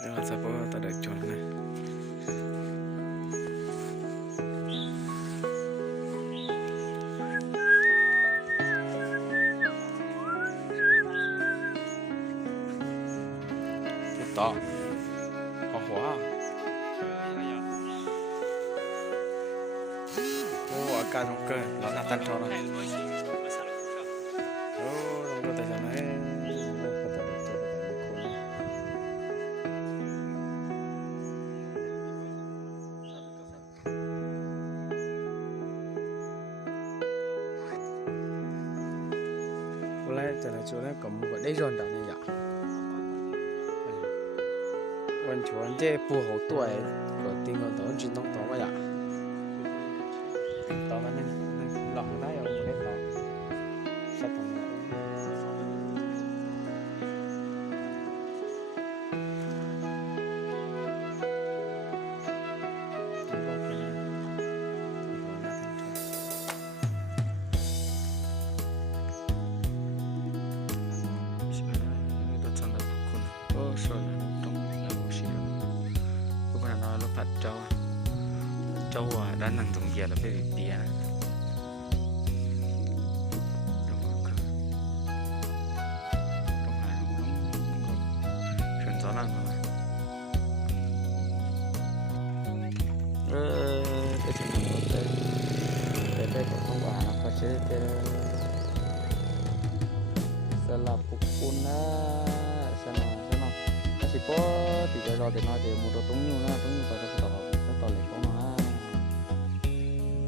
Siapa tak ada cuan ni. Kita, hoa. Oh, akan ke, lawan Nathan Chora. Oh, orang kata sana kata betul kata Nikol. Mulai dari chỗ kamu buat đây rồi này ya.วันชวนเจ้ปูหัวตัวก็ติ้งก็ต้องจินต้องต่อมาya. ต่อมานั่งหลอกได้ยังไม่ได้ต่อสักตรงนี้châu à đã nằm trong giờ là phải bị bịa chuyển gió lặng rồi cái chuyện này đây có không quả nó có chế sẽ là phục vụ na sẽ nào cái gì có thì cái rồi thì nói thì một đồ tung nhiều na tung nhiều phải là